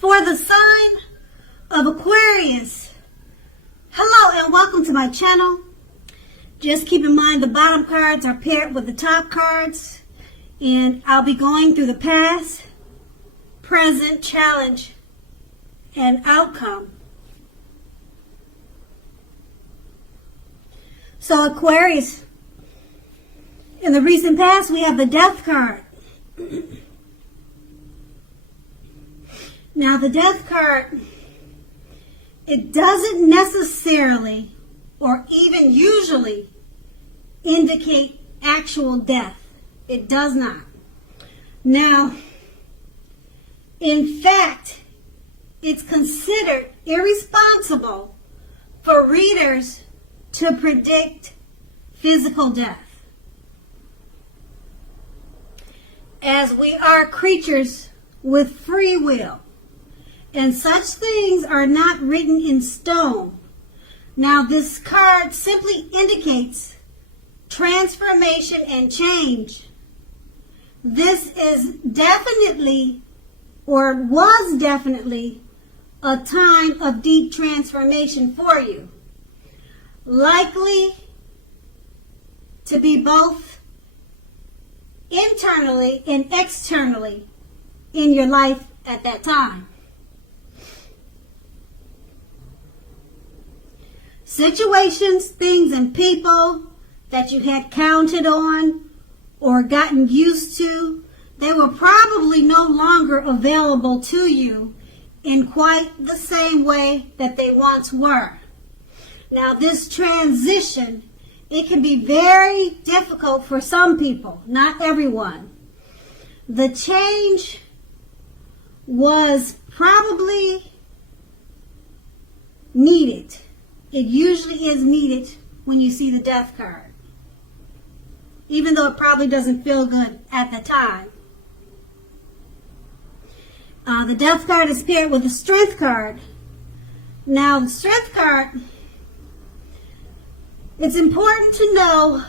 For the sign of Aquarius. Hello and welcome to my channel. Just keep in mind the bottom cards are paired with the top cards, and I'll be going through the past, present, challenge, and outcome. So Aquarius, in the recent past we have the Death card. Now the Death card, it doesn't necessarily or even usually indicate actual death. It does not. Now, in fact, it's considered irresponsible for readers to predict physical death, as we are creatures with free will. And such things are not written in stone. Now, this card simply indicates transformation and change. This is definitely, or was definitely, a time of deep transformation for you. Likely to be both internally and externally in your life at that time. Situations, things, and people that you had counted on or gotten used to, they were probably no longer available to you in quite the same way that they once were. Now, this transition, it can be very difficult for some people, not everyone. The change was probably needed. It usually is needed when you see the Death card, even though it probably doesn't feel good at the time. The Death card is paired with the Strength card. Now, the Strength card, it's important to know,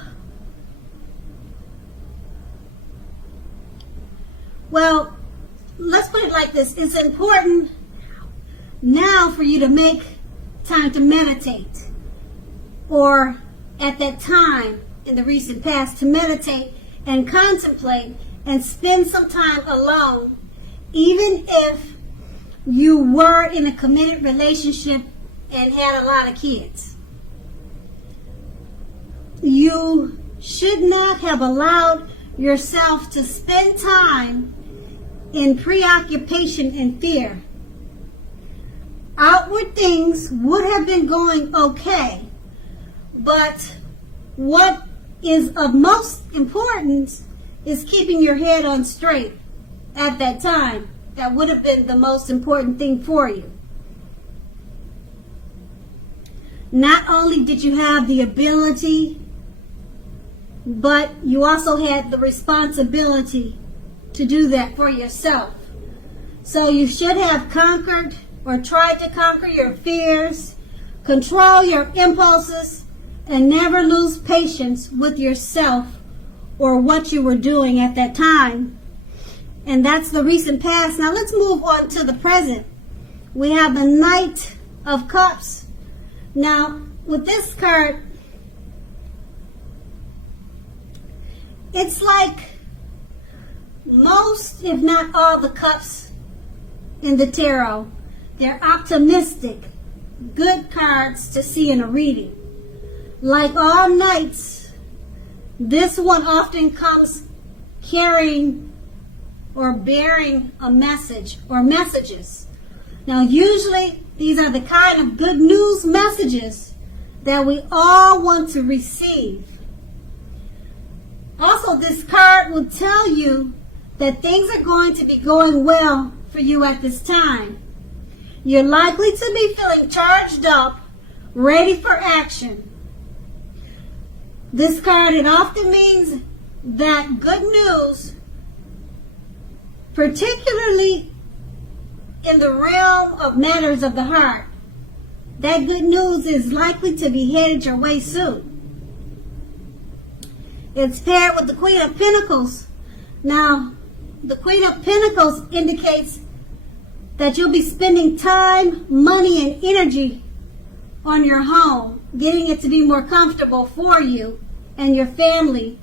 well, let's put it like this. It's important now for you to make time to meditate, or at that time in the recent past to meditate and contemplate and spend some time alone, even if you were in a committed relationship and had a lot of kids. You should not have allowed yourself to spend time in preoccupation and fear. Outward things would have been going okay, but what is of most importance is keeping your head on straight at that time. That would have been the most important thing for you. Not only did you have the ability, but you also had the responsibility to do that for yourself. So you should have conquered or try to conquer your fears, control your impulses, and never lose patience with yourself or what you were doing at that time. And that's the recent past. Now let's move on to the present. We have the Knight of Cups. Now, with this card, it's like most, if not all, the cups in the tarot. They're optimistic, good cards to see in a reading. Like all knights, this one often comes carrying or bearing a message or messages. Now, usually these are the kind of good news messages that we all want to receive. Also, this card will tell you that things are going to be going well for you at this time. You're likely to be feeling charged up, ready for action. This card, it often means that good news, particularly in the realm of matters of the heart, that good news is likely to be headed your way soon. It's paired with the Queen of Pentacles. Now, the Queen of Pentacles indicates that you'll be spending time, money, and energy on your home, getting it to be more comfortable for you and your family,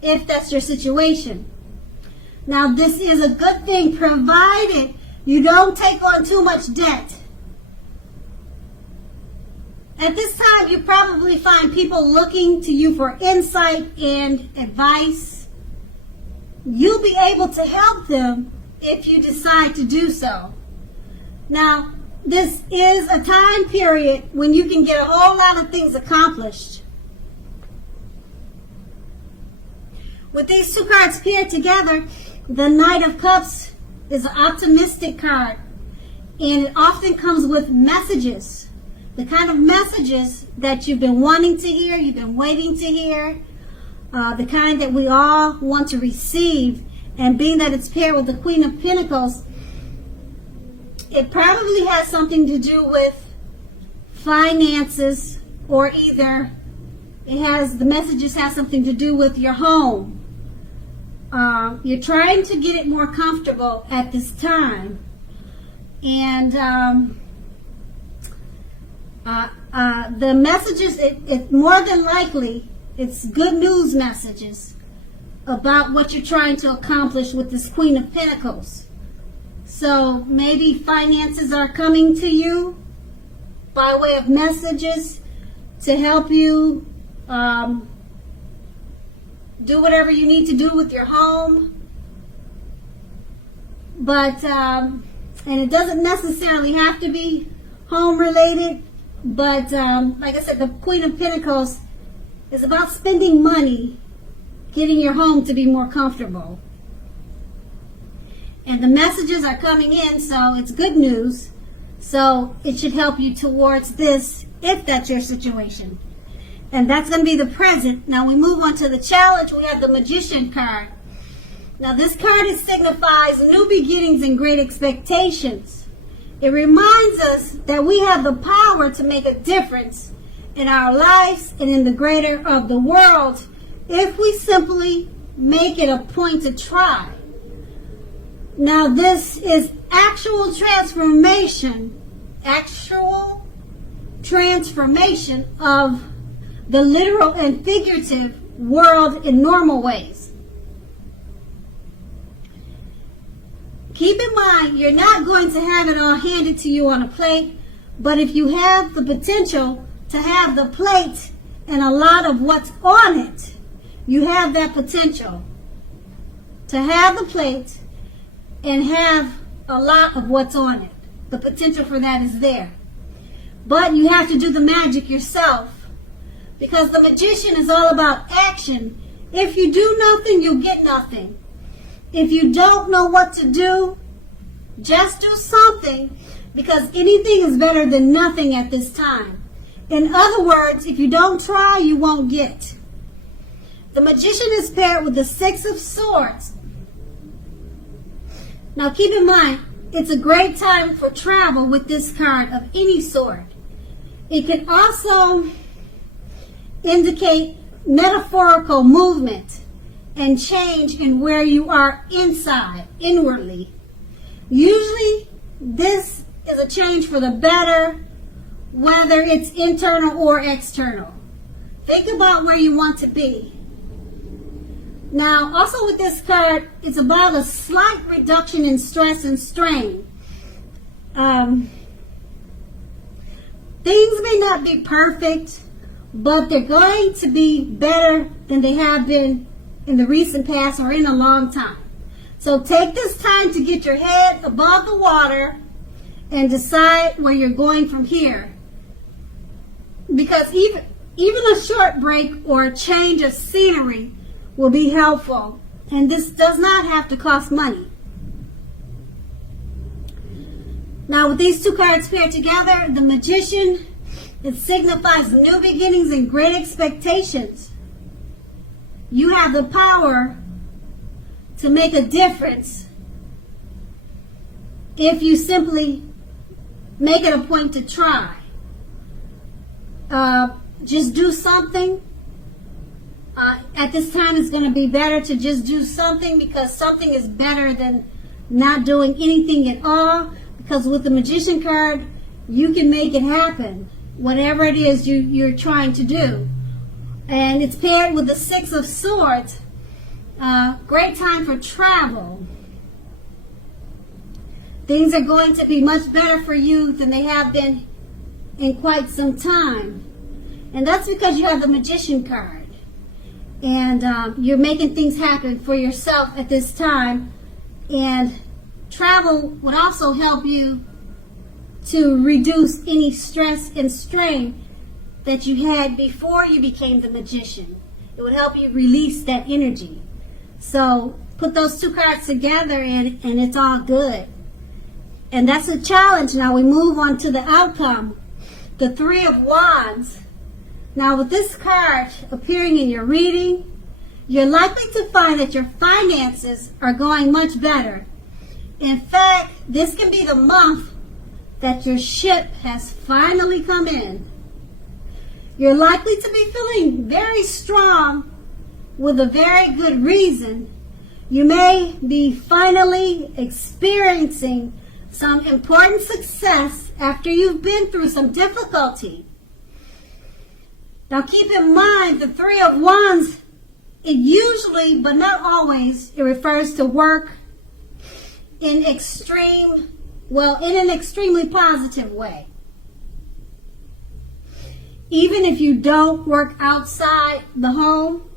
if that's your situation. Now, this is a good thing, provided you don't take on too much debt. At this time, you probably find people looking to you for insight and advice. You'll be able to help them if you decide to do so. Now, this is a time period when you can get a whole lot of things accomplished. With these two cards paired together, the Knight of Cups is an optimistic card, and it often comes with messages. The kind of messages that you've been wanting to hear, you've been waiting to hear, the kind that we all want to receive. And being that it's paired with the Queen of Pentacles, it probably has something to do with finances, or either the messages have something to do with your home. You're trying to get it more comfortable at this time. And the messages, it more than likely, it's good news messages about what you're trying to accomplish with this Queen of Pentacles. So maybe finances are coming to you by way of messages to help you do whatever you need to do with your home. But, and it doesn't necessarily have to be home related, but like I said, the Queen of Pentacles is about spending money, getting your home to be more comfortable. And the messages are coming in, so it's good news. So it should help you towards this, if that's your situation. And that's going to be the present. Now we move on to the challenge. We have the Magician card. Now this card signifies new beginnings and great expectations. It reminds us that we have the power to make a difference in our lives and in the greater of the world if we simply make it a point to try. Now this is actual transformation of the literal and figurative world in normal ways. Keep in mind, you're not going to have it all handed to you on a plate, but if you have the potential to have the plate and a lot of what's on it, you have that potential to have the plate and have a lot of what's on it. The potential for that is there. But you have to do the magic yourself, because the Magician is all about action. If you do nothing, you'll get nothing. If you don't know what to do, just do something, because anything is better than nothing at this time. In other words, if you don't try, you won't get. The Magician is paired with the Six of Swords. Now keep in mind, it's a great time for travel with this card of any sort. It can also indicate metaphorical movement and change in where you are inside, inwardly. Usually, this is a change for the better, whether it's internal or external. Think about where you want to be. Now, also with this card, it's about a slight reduction in stress and strain. Things may not be perfect, but they're going to be better than they have been in the recent past or in a long time. So take this time to get your head above the water and decide where you're going from here. Because even a short break or a change of scenery will be helpful. And this does not have to cost money. Now with these two cards paired together, the Magician, it signifies new beginnings and great expectations. You have the power to make a difference if you simply make it a point to try. Just do something. At this time, it's going to be better to just do something, because something is better than not doing anything at all. Because with the Magician card, you can make it happen, whatever it is you're trying to do. And it's paired with the Six of Swords. Great time for travel. Things are going to be much better for you than they have been in quite some time. And that's because you have the Magician card. And you're making things happen for yourself at this time. And travel would also help you to reduce any stress and strain that you had before you became the Magician. It would help you release that energy. So put those two cards together and it's all good. And that's a challenge. Now we move on to the outcome. The Three of Wands. Now with this card appearing in your reading, you're likely to find that your finances are going much better. In fact, this can be the month that your ship has finally come in. You're likely to be feeling very strong with a very good reason. You may be finally experiencing some important success after you've been through some difficulty. Now keep in mind the Three of Wands, it usually, but not always, it refers to work in an extremely positive way. Even if you don't work outside the home,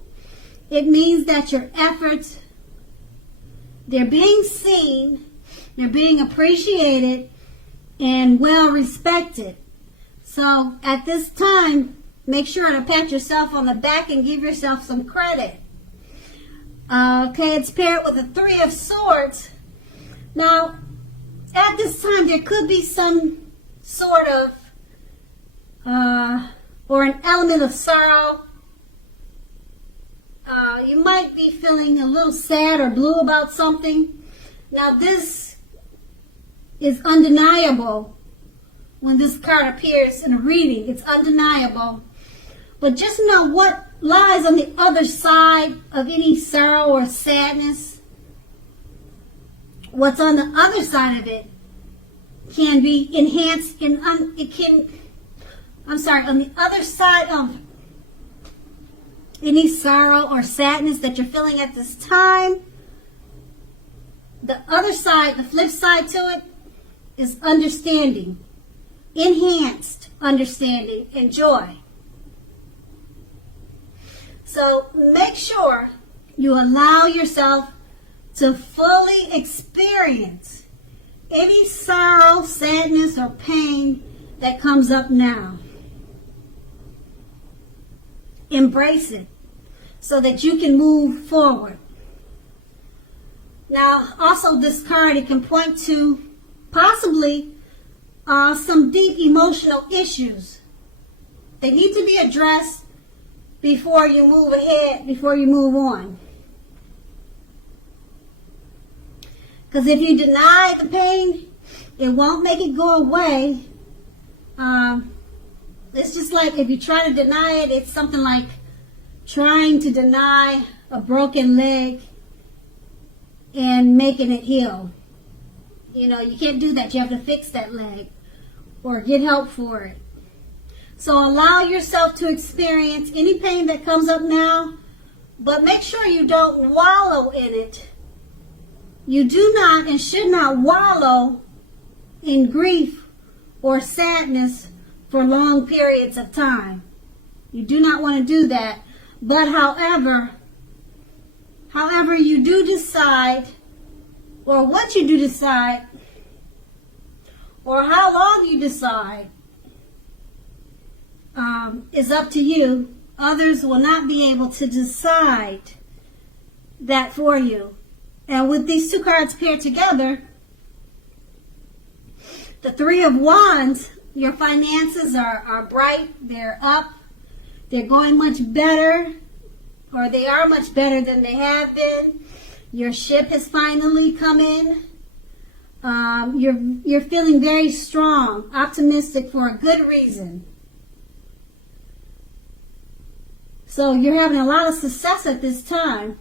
it means that your efforts, they're being seen, they're being appreciated, and well respected. So at this time, make sure to pat yourself on the back and give yourself some credit. Okay, it's paired with the Three of Swords. Now, at this time, there could be some sort of, or an element of sorrow. You might be feeling a little sad or blue about something. Now, this is undeniable when this card appears in a reading. It's undeniable. But just know what lies on the other side of any sorrow or sadness. What's on the other side of it can be enhanced on the other side of any sorrow or sadness that you're feeling at this time, the other side, the flip side to it, is understanding, enhanced understanding and joy. So make sure you allow yourself to fully experience any sorrow, sadness, or pain that comes up now. Embrace it so that you can move forward. Now, also this card, it can point to possibly some deep emotional issues. They need to be addressed before you move ahead, before you move on. Because if you deny the pain, it won't make it go away. It's just like if you try to deny it, it's something like trying to deny a broken leg and making it heal. You know, you can't do that. You have to fix that leg or get help for it. So allow yourself to experience any pain that comes up now, but make sure you don't wallow in it. You do not and should not wallow in grief or sadness for long periods of time. You do not want to do that. But however you do decide, or what you do decide, or how long you decide, is up to you. Others will not be able to decide that for you. And with these two cards paired together, the Three of Wands, your finances are bright, they're up, they're going much better, or they are much better than they have been. Your ship has finally come in. You're feeling very strong, optimistic for a good reason. So you're having a lot of success at this time.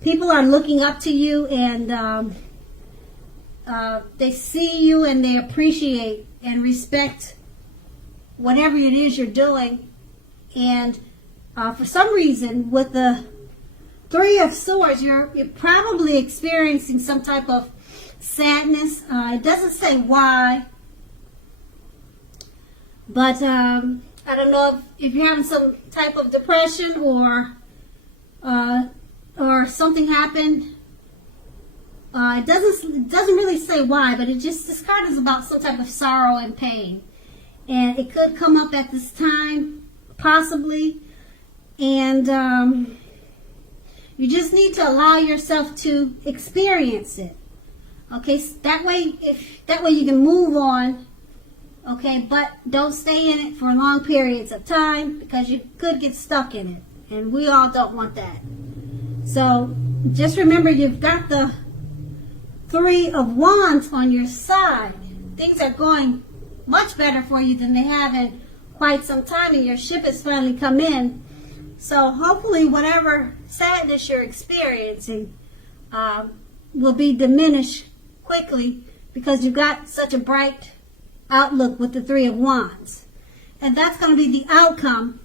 people are looking up to you, and they see you and they appreciate and respect whatever it is you're doing. And for some reason, with the Three of Swords, you're probably experiencing some type of sadness. It doesn't say why, but I don't know if you're having some type of depression or something happened. It doesn't really say why, but this card is about some type of sorrow and pain, and it could come up at this time, possibly, and you just need to allow yourself to experience it. Okay, so that way you can move on. Okay, but don't stay in it for long periods of time, because you could get stuck in it, and we all don't want that. So just remember, you've got the Three of Wands on your side. Things are going much better for you than they have in quite some time, and your ship has finally come in. So hopefully whatever sadness you're experiencing will be diminished quickly, because you've got such a bright outlook with the Three of Wands. And that's going to be the outcome.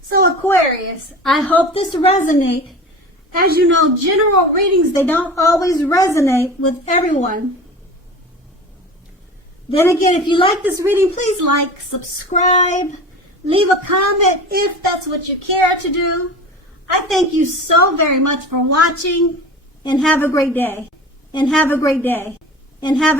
So Aquarius, I hope this resonates. As you know, general readings, they don't always resonate with everyone. Then again, if you like this reading, please like, subscribe, leave a comment if that's what you care to do. I thank you so very much for watching, and have a great day. And have a great day. And have a